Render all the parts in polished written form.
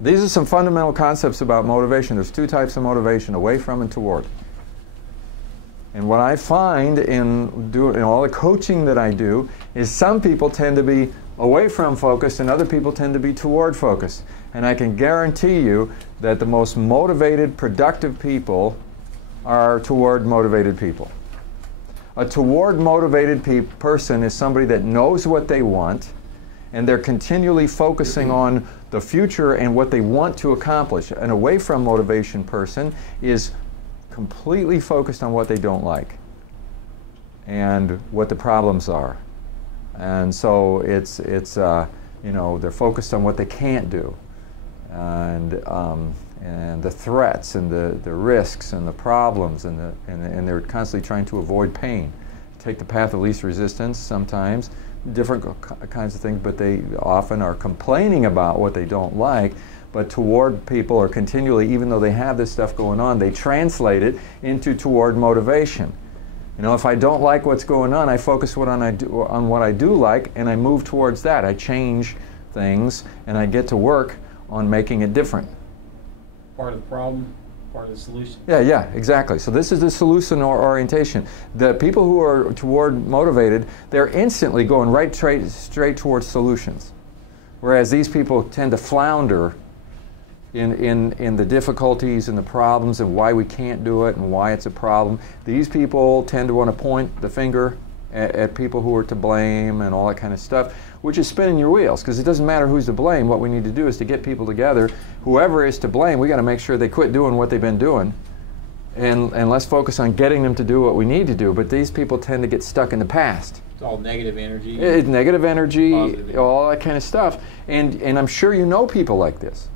These are some fundamental concepts about motivation. There's two types of motivation, away from and toward. And what I find in all the coaching that I do is some people tend to be away from focused and other people tend to be toward focused. And I can guarantee you that the most motivated, productive people are toward motivated people. A toward motivated person is somebody that knows what they want and they're continually focusing on the future and what they want to accomplish. An away from motivation person is completely focused on what they don't like and what the problems are. And so it's you know, they're focused on what they can't do and the threats and the risks and the problems and they're constantly trying to avoid pain. Take the path of least resistance sometimes, different kinds of things, but they often are complaining about what they don't like, but toward people are continually, even though they have this stuff going on, they translate it into toward motivation. You know, if I don't like what's going on, I focus on what I do like, and I move towards that. I change things, and I get to work on making it different. Part of the problem, part of the solution. Yeah, exactly. So this is the solution orientation. The people who are toward motivated, they're instantly going right straight towards solutions. Whereas these people tend to flounder in the difficulties and the problems and why we can't do it and why it's a problem. These people tend to want to point the finger at people who are to blame and all that kind of stuff, which is spinning your wheels, because it doesn't matter who's to blame. What we need to do is to get people together. Whoever is to blame, we got to make sure they quit doing what they've been doing, and let's focus on getting them to do what we need to do. But these people tend to get stuck in the past. It's all negative energy. It's negative energy, all that kind of stuff. And I'm sure you know people like this.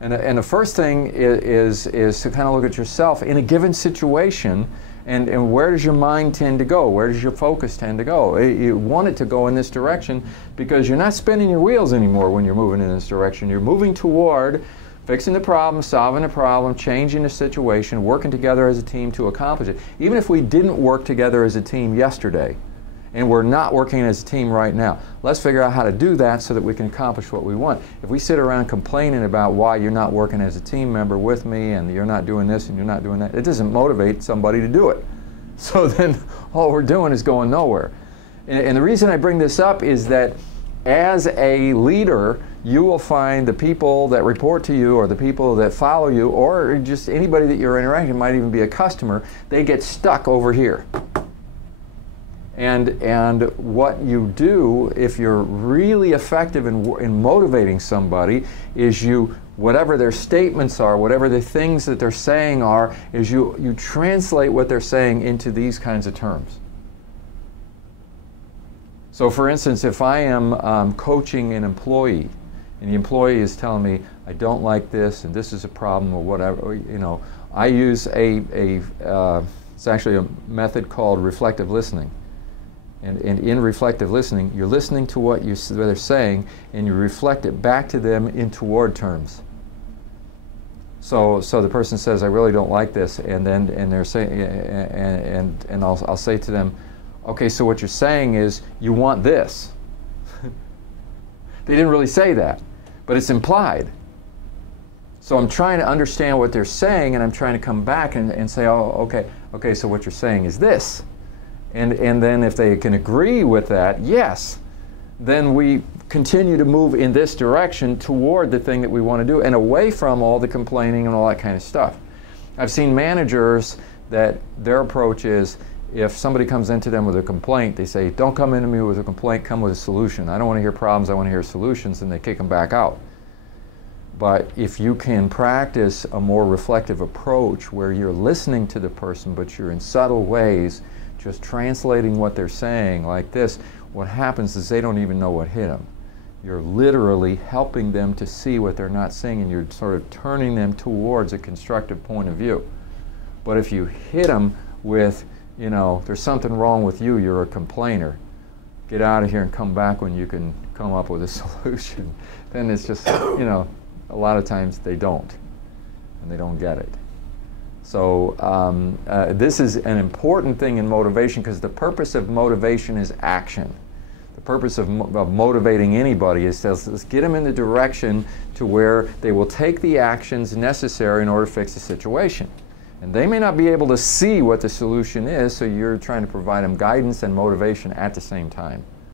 And the first thing is to kind of look at yourself in a given situation, and where does your mind tend to go? Where does your focus tend to go? You want it to go in this direction because you're not spinning your wheels anymore when you're moving in this direction. You're moving toward fixing the problem, solving the problem, changing the situation, working together as a team to accomplish it. Even if we didn't work together as a team yesterday, and we're not working as a team right now, let's figure out how to do that so that we can accomplish what we want. If we sit around complaining about why you're not working as a team member with me and you're not doing this and you're not doing that, it doesn't motivate somebody to do it. So then all we're doing is going nowhere. And the reason I bring this up is that as a leader, you will find the people that report to you or the people that follow you or just anybody that you're interacting, might even be a customer, they get stuck over here. And what you do, if you're really effective in motivating somebody, is whatever their statements are, whatever the things that they're saying are, is you translate what they're saying into these kinds of terms. So for instance, if I am coaching an employee, and the employee is telling me, I don't like this, and this is a problem, or whatever, you know, I use it's actually a method called reflective listening. And in reflective listening, you're listening to what they're saying, and you reflect it back to them in toward terms. So the person says, "I really don't like this," and they're saying, and I'll say to them, "Okay, so what you're saying is you want this." They didn't really say that, but it's implied. So I'm trying to understand what they're saying, and I'm trying to come back and say, "Oh, okay, so what you're saying is this." And then if they can agree with that, yes, then we continue to move in this direction toward the thing that we want to do and away from all the complaining and all that kind of stuff. I've seen managers that their approach is, if somebody comes into them with a complaint, they say, "Don't come into me with a complaint, come with a solution. I don't want to hear problems, I want to hear solutions," and they kick them back out. But if you can practice a more reflective approach where you're listening to the person, but you're in subtle ways just translating what they're saying like this, what happens is they don't even know what hit them. You're literally helping them to see what they're not seeing, and you're sort of turning them towards a constructive point of view. But if you hit them with, you know, there's something wrong with you, you're a complainer, get out of here and come back when you can come up with a solution, then it's just, you know, a lot of times they don't, and they don't get it. So this is an important thing in motivation, because the purpose of motivation is action. The purpose of motivating anybody is to let's get them in the direction to where they will take the actions necessary in order to fix the situation. And they may not be able to see what the solution is, so you're trying to provide them guidance and motivation at the same time.